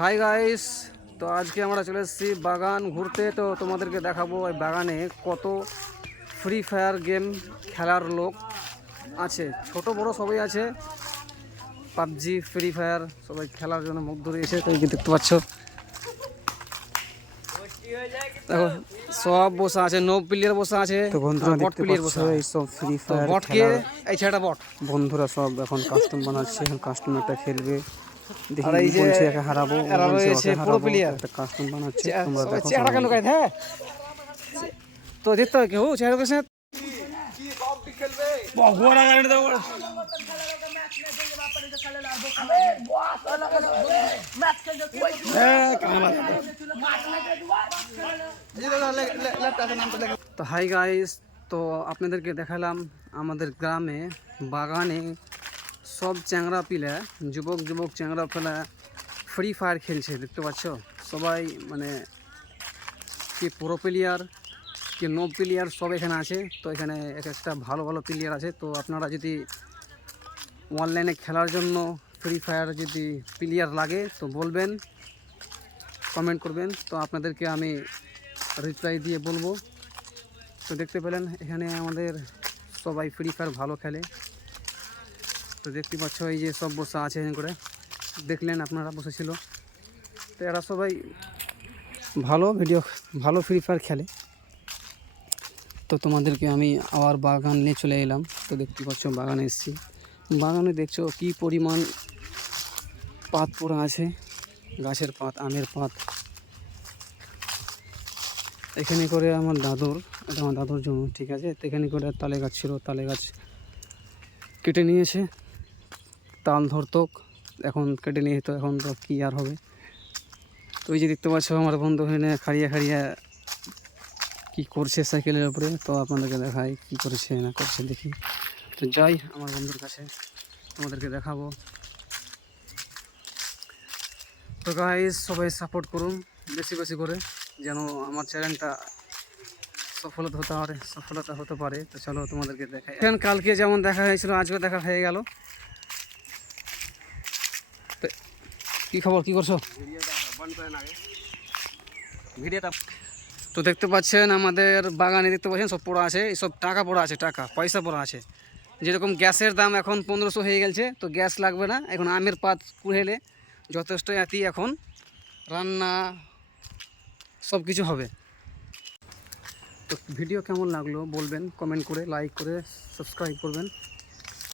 Hi guys, তো আজকে আমরা চলে এসেছি বাগান ঘুরতে। তো তোমাদেরকে দেখাবো ওই বাগানে কত ফ্রি ফায়ার গেম খেলার লোক আছে, ছোট বড় সবাই আছে। পাবজি ফ্রি ফায়ার সবাই খেলার জন্য মুখ ধরিয়েছে। তো এই যে দেখতে পাচ্ছ, দেখো সব বসা আছে, নো প্লেয়ার বসা আছে, তো বন্ধুরা বট দেখতে প্লেয়ার পাচ্ছ বসা আছে। এই সব ফ্রি তো ফায়ার বটকে খেলার এই ছেলেটা বট, বন্ধুরা সব এখন কাস্টম বানাচ্ছে। এখন কাস্টমারটা খেলবে, দেখি আর এই ই যে বলছে একে হারাবো, ও এরা বলছে রয়েছে ওকে পুরো হারাবো। প্লেয়ার, একটা কাস্টম বানাচ্ছে, তোমরা সবাই দেখো চেহারা সবাই। কেন গাইতে। হ্যাঁ, তো দেখতে হবে কেউ চেহারা কেসে ভগবান আগারে দাও। তো হাই গাইস, তো আপনাদেরকে দেখালাম আমাদের গ্রামে বাগানে সব চ্যাংরা পিলা, যুবক যুবক চ্যাংরা পেলা ফ্রি ফায়ার খেলছে। দেখতে পাচ্ছ সবাই, মানে কি প্রো প্লেয়ার কি নো প্লেয়ার সব এখানে আছে। তো এখানে এক একটা ভালো ভালো প্লেয়ার আছে। তো আপনারা যদি অনলাইনে খেলার জন্য ফ্রি ফায়ার যদি প্লেয়ার লাগে তো বলবেন, কমেন্ট করবেন, তো আপনাদেরকে আমি রিপ্লাই দিয়ে বলবো। তো দেখতে পেলেন এখানে আমাদের সবাই ফ্রি ফায়ার ভালো খেলে। তো দেখতে পাচ্ছ এই যে সব বসা আছে এখানে করে, দেখলেন আপনারা বসেছিল। তো এরা সবাই ভালো ফ্রি ফায়ার খেলে। তো তোমাদেরকে আমি আবার বাগান নিয়ে চলে এলাম। তো দেখতে পাচ্ছ বাগানে এসেছি, বাগানে দেখছো কি পরিমাণ পাত পড়া আছে, গাছের পাত, আমের পাত। এখানে করে আমার দাদুর, এটা আমার দাদুর জন্য, ঠিক আছে। তো এখানে করে তালে গাছ ছিল, তালে গাছ কেটে নিয়েছে, তাল ধরতো, এখন কেটে নিয়ে, তো এখন তো কী আর হবে। তো ওই যে দেখতে পাচ্ছ আমার বন্ধু এখানে খাড়িয়া খাড়িয়া কী করছে সাইকেলের উপরে। তো আপনাদেরকে দেখাই কী করছে না করছে, দেখি। তো যাই আমার বন্ধুর কাছে, তোমাদেরকে দেখাবো। তো গাইস সবাই সাপোর্ট করুন বেশি বেশি করে, যেন আমার চ্যানেলটা সফলতা হতে পারে। তো চলো তোমাদেরকে দেখাই। এখন কালকে যেমন দেখা হয়েছিল আজও দেখা হয়ে গেল। তো কী খবর, কী করছো? ভিডিওটা তো দেখতে পাচ্ছেন আমাদের বাগানে, দেখতে পাচ্ছেন সব পড়া আছে, এইসব টাকা পড়া আছে, টাকা পয়সা পড়া আছে। যেরকম গ্যাসের দাম এখন 1500 হয়ে গেছে, তো গ্যাস লাগবে না এখন, আমের পাত কুড়েলে যথেষ্ট এতি এখন রান্না সব কিছু হবে। তো ভিডিও কেমন লাগলো বলবেন, কমেন্ট করে, লাইক করে, সাবস্ক্রাইব করবেন।